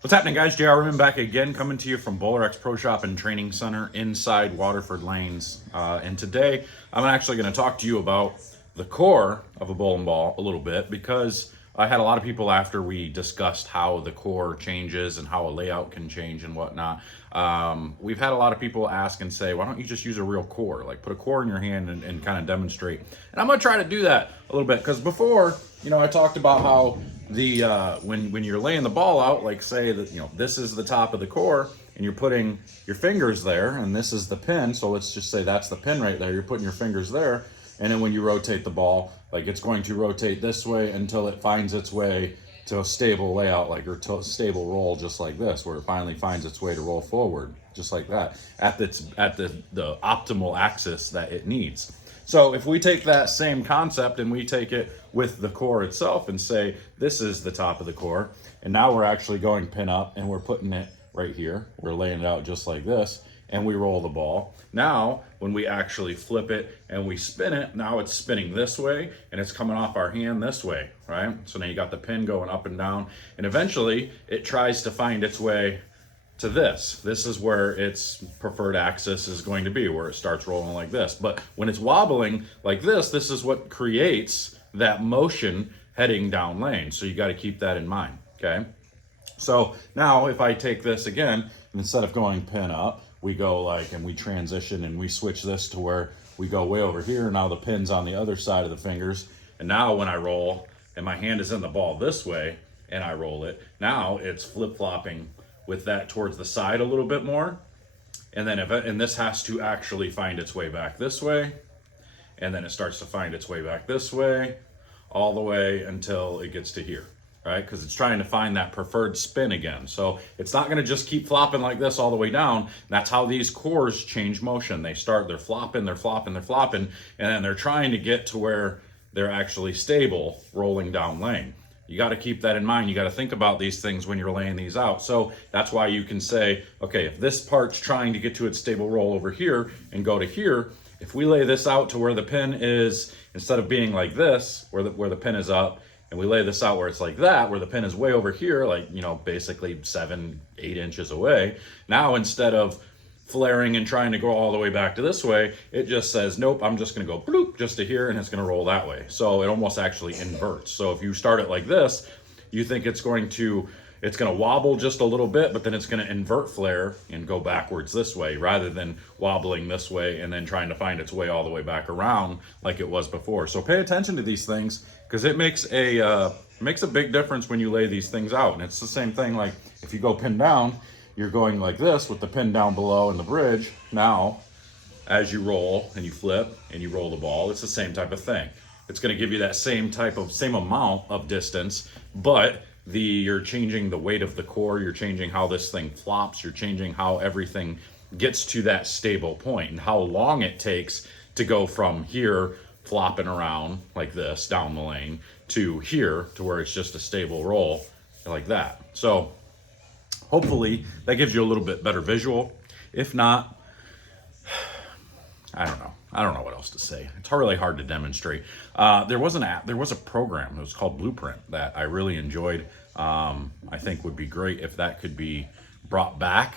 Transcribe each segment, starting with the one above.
What's happening, guys? JR Raymond back again, coming to you from Bowler X Pro Shop and Training Center inside Waterford Lanes. And today, I'm actually going to talk to you about the core of a bowling ball a little bit, because I had a lot of people after we discussed how the core changes and how a layout can change and whatnot. We've had a lot of people ask and say, why don't you just use a real core? Like, put a core in your hand and kind of demonstrate. And I'm going to try to do that a little bit, because before, I talked about how the when you're laying the ball out, like say that this is the top of the core and you're putting your fingers there, and this is the pin, so let's just say that's the pin right there. You're putting your fingers there, and then when you rotate the ball, like it's going to rotate this way until it finds its way to a stable layout, like, or to a stable roll, just like this, where it finally finds its way to roll forward, just like that, at the optimal axis that it needs. So if we take that same concept and we take it with the core itself and say, this is the top of the core, and now we're actually going pin up and we're putting it right here. We're laying it out just like this, and we roll the ball. Now, when we actually flip it and we spin it, now it's spinning this way and it's coming off our hand this way, right? So now you got the pin going up and down, and eventually it tries to find its way to this. This is where its preferred axis is going to be, where it starts rolling like this. But when it's wobbling like this is what creates that motion heading down lane. So you got to keep that in mind, okay? So now if I take this again, instead of going pin up, we go like, and we transition and we switch this to where we go way over here. Now the pin's on the other side of the fingers. And now when I roll and my hand is in the ball this way and I roll it, now it's flip-flopping with that towards the side a little bit more, and then and this has to actually find its way back this way, and then it starts to find its way back this way, all the way until it gets to here, right? Because it's trying to find that preferred spin again. So it's not going to just keep flopping like this all the way down. That's how these cores change motion. They're flopping, and then they're trying to get to where they're actually stable rolling down lane. You got to keep that in mind. You got to think about these things when you're laying these out. So that's why you can say, okay, if this part's trying to get to its stable roll over here and go to here, if we lay this out to where the pin is, instead of being like this, where the pin is up, and we lay this out where it's like that, where the pin is way over here, like, basically 7-8 inches away. Now, instead of flaring and trying to go all the way back to this way, it just says, nope, I'm just going to go bloop just to here, and it's going to roll that way. So it almost actually inverts. So if you start it like this, you think it's going to wobble just a little bit, but then it's going to invert flare and go backwards this way, rather than wobbling this way and then trying to find its way all the way back around like it was before. So pay attention to these things, because it makes a big difference when you lay these things out. And it's the same thing, like if you go pin down, you're going like this with the pin down below in the bridge. Now, as you roll and you flip and you roll the ball, it's the same type of thing. It's going to give you that same amount of distance, but you're changing the weight of the core, you're changing how this thing flops, you're changing how everything gets to that stable point, and how long it takes to go from here flopping around like this down the lane to here, to where it's just a stable roll like that. So hopefully that gives you a little bit better visual. If not, I don't know what else to say. It's really hard to demonstrate. There was a program, it was called Blueprint, that I really enjoyed. I think would be great if that could be brought back.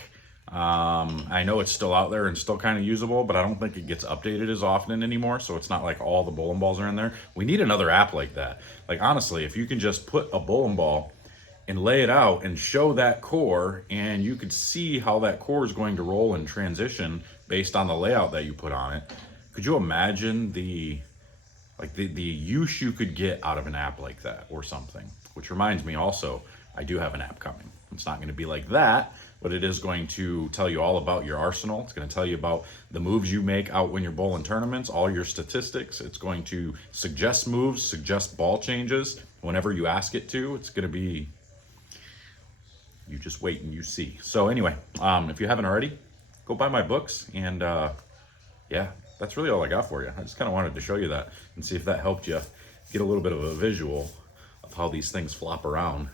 I know it's still out there and still kind of usable, but I don't think it gets updated as often anymore. So it's not like all the bowling balls are in there. We need another app like that. Like, honestly, if you can just put a bowling ball and lay it out and show that core, and you could see how that core is going to roll and transition based on the layout that you put on it. Could you imagine the use you could get out of an app like that or something? Which reminds me also, I do have an app coming. It's not going to be like that, but it is going to tell you all about your arsenal. It's going to tell you about the moves you make out when you're bowling tournaments, all your statistics. It's going to suggest moves, suggest ball changes whenever you ask it to. It's going to be, you just wait and you see. So anyway, if you haven't already, go buy my books. And yeah, that's really all I got for you. I just kind of wanted to show you that and see if that helped you get a little bit of a visual of how these things flop around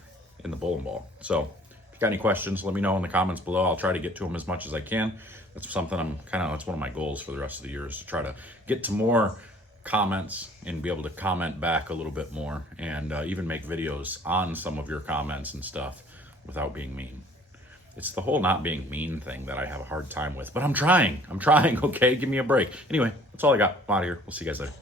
in the bowling ball. So if you got any questions, let me know in the comments below. I'll try to get to them as much as I can. That's something that's one of my goals for the rest of the year, is to try to get to more comments and be able to comment back a little bit more, and even make videos on some of your comments and stuff. without being mean. It's the whole not being mean thing that I have a hard time with, but I'm trying, okay? Give me a break. Anyway, that's all I got. I'm out of here. We'll see you guys later.